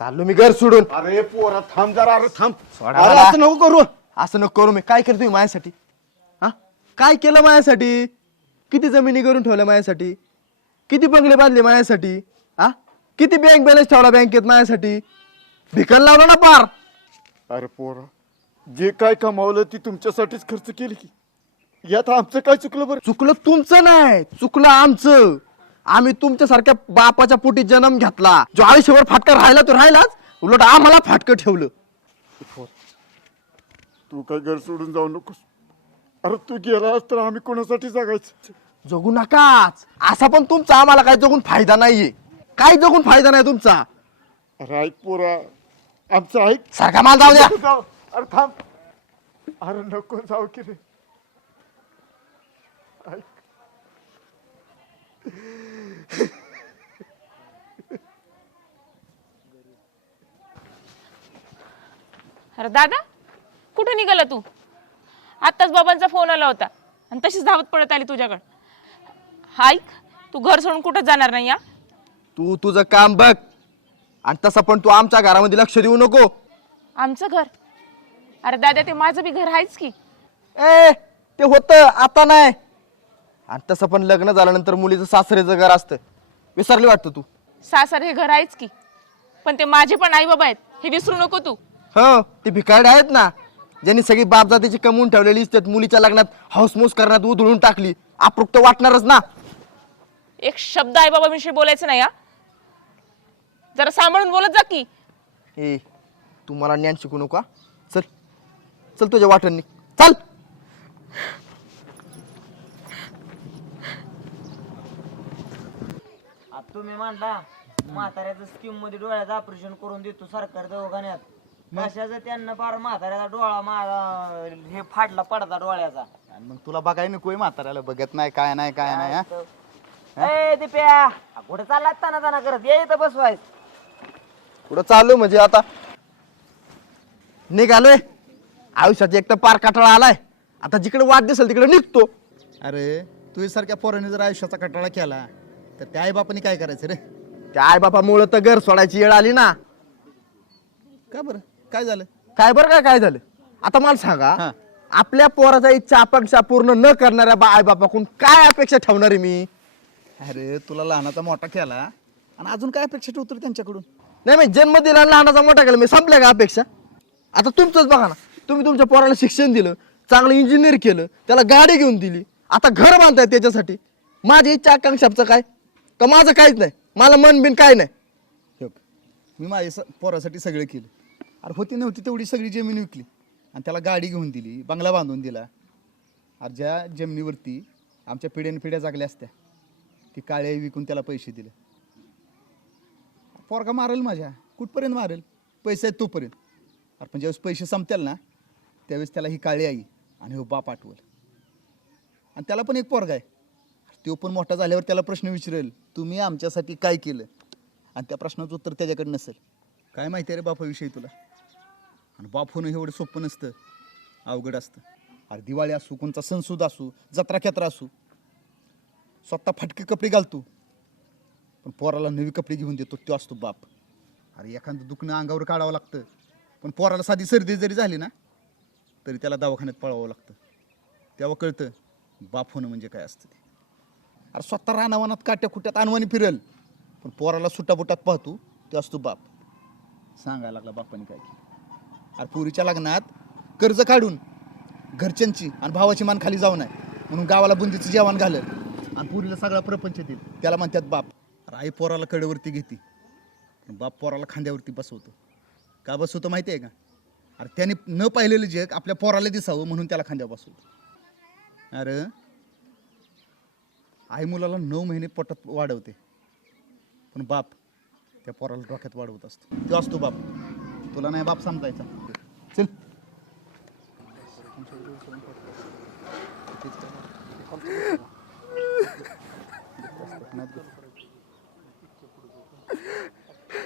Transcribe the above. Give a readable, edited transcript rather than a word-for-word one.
चाललो मी घर सोडून. अरे पोरा थांब जरा, अरे थांब. सोडा अरे मला. असं नको करू. असं नको करू. मी काय केलं तुम्ही माझ्यासाठी? हा, काय केलं माझ्यासाठी? किती जमिनी करून ठेवल्या माझ्यासाठी? किती बंगले बांधले माझ्यासाठी? हा, किती बँक बॅलन्स ठेवला बँकेत माझ्यासाठी? भिकल लावला ना पार. अरे पोरा, जे काय कमावलं ती तुमच्यासाठीच खर्च केली की. यात आमचं काय चुकलं बरं? चुकलं तुमचं नाही, चुकलं आमचं. आम्ही तुमच्यासारख्या बापाच्या पोटी जन्म घेतला. जो आयुष्यभर फाटका राहिला तो राहिलाच, उलट आम्हाला फाटकं ठेवलं. तू काय घर सोडून जाऊ नकोस. अरे तू गेलास तर आम्ही कोणासाठी जगायचं? जगू नकाच. असा पण तुमचा आम्हाला काय जगून फायदा नाहीये. काय जगून फायदा नाही तुमचा. अरे ऐक पोरा, आमचं ऐक. सारखा माल जाऊ द्या. नको जाऊ. अरे थांब. अरे नको जाऊ की रे. ऐक. अरे दादा, कुठे निघाला तू? आत्ताच बाबांचा फोन आला होता आणि तशीच धावत पडत आली तुझ्याकडे. ऐक, तू घर सोडून कुठं जाणार नाही या. तू तुझं काम बघ आणि तसं पण तू आमच्या घरामध्ये लक्ष देऊ नको. आमचं घर? अरे दादा, ते माझं बी घर आहेच की. ए, ते होतं आता नाही. आणि तसं पण लग्न झाल्यानंतर मुलीचं सासरेचं घर असतं. विसरली वाटतं तू. सासर हे घर आहेच की, पण ते माझे पण आई बाबा आहेत हे विसरू नको तू. हो, ते भिकारडे आहेत ना, ज्यांनी सगळी बापजातीची कमवून ठेवलेली इस्टेट मुलीच्या लग्नात हाऊसमूस करण्यात उधळून टाकली. अप्रुक्त वाटणारच ना. एक शब्द आई बाबा विषयी बोलायचं नाही या. जरा सांभाळून बोलत जा की. ए, तू मला ज्ञान शिकू नको. चल चल तुझ्या वाटणी चल. तुम्ही म्हणला म्हाताऱ्याचं स्कीम मध्ये डोळ्याचं ऑपरेशन करून देतो सरकार दवाखान्यात. कशाचं त्यांना फार म्हाताऱ्याचा डोळा माझा हे फाडला पडता डोळ्याचा. मग तुला बघाय नकोय म्हाताऱ्याला, बघत नाही काय नाही काय नाही. हा? ए दिप्या, कुठे चालला ताना ताना करत ये इथं बसवायच. पुढं चालू म्हणजे आता निघालोय. आयुष्याचा एक तर पार काटाळा आलाय. आता जिकडे वाट दिसेल तिकडे निघतो. अरे तुझ्यासारख्या पोराने जर आयुष्याचा कटाळा केला तर त्या आई बापाने काय करायचं रे? त्या आई बापामुळे तर घर सोडायची वेळ आली ना. का बरं, काय झालं? काय बरं काय झालं? आता मला सांगा, हा. आपल्या पोराचा इच्छा आकांक्षा पूर्ण न करणाऱ्या आई बापाकडून काय अपेक्षा ठेवणार आहे मी? अरे तुला लहानाचा मोठा केला आणि अजून काय अपेक्षा ठेवतो त्यांच्याकडून? नाही, मी जन्म दिला आणि लहानाचा मोठा केला, मी संपल्या का अपेक्षा? आता तुमचंच बघा ना, तुम्ही तुमच्या पोराला शिक्षण दिलं, चांगलं इंजिनियर केलं, त्याला गाडी घेऊन दिली, आता घर बांधताय त्याच्यासाठी. माझी इच्छा आकांक्षाचं काय? तर माझं काहीच नाही. मला मन बिन काय नाही. हे बघ, मी माझ्या पोरासाठी सगळं केलं. अरे होती नव्हती तेवढी सगळी जमीन विकली आणि त्याला गाडी घेऊन दिली, बंगला बांधून दिला. अरे ज्या जमिनीवरती आमच्या पिढ्यान पिढ्या जागल्या असत्या ती काळी आई विकून त्याला पैसे दिले. पोरगा मारेल माझ्या, कुठपर्यंत मारेल? पैसे आहेत तोपर्यंत. अरे पण ज्यावेळेस पैसे संपतील ना त्यावेळेस त्याला ही काळी आई आणि हो बाप आठवल. आणि त्याला पण एक पोरगा आहे. तो पण मोठा झाल्यावर त्याला प्रश्न विचारेल, तुम्ही आमच्यासाठी काय केलं? आणि त्या प्रश्नाचं उत्तर त्याच्याकडे नसेल. काय माहिती आहे रे बापाविषयी तुला? आणि बाप होणं एवढं सोपं नसतं, अवघड असतं. अरे दिवाळी असू, कोणता सणसूद असू, जत्रा खेत्रा असू, स्वतः फटके कपडे घालतो पण पोराला नवी कपडे घेऊन देतो तो असतो बाप. अरे एखादं दुखणं अंगावर काढावं लागतं पण पोराला साधी सर्दी जरी झाली ना तरी त्याला दवाखान्यात पळावं लागतं. तेव्हा कळतं बाप होणं म्हणजे काय असतं ते. अरे स्वतः रानावनात काट्या खुट्यात अनवाणी फिरेल पण पोराला सुटाबुटात पाहतो तो असतो बाप. सांगायला लागला बापाने काय केलं. अरे पोरीच्या लग्नात कर्ज काढून घरच्यांची आणि भावाची मान खाली जाऊ नये म्हणून गावाला बुंदीचं जेवण घालल आणि पुरीला सगळा प्रपंच देईल, त्याला म्हणतात बाप. अरे आई पोराला कडेवरती घेते पण बाप पोराला खांद्यावरती बसवतो. का बसवतो माहिती आहे का? अरे त्याने न पाहिलेलं जग आपल्या पोराला दिसावं म्हणून त्याला खांद्यावर बसवतो. अरे आई मुलाला 9 महिने पोटात वाढवते पण बाप त्या पोराला डोक्यात वाढवत असतो. तो असतो बाप. तुला नाही बाप समजायचा. चल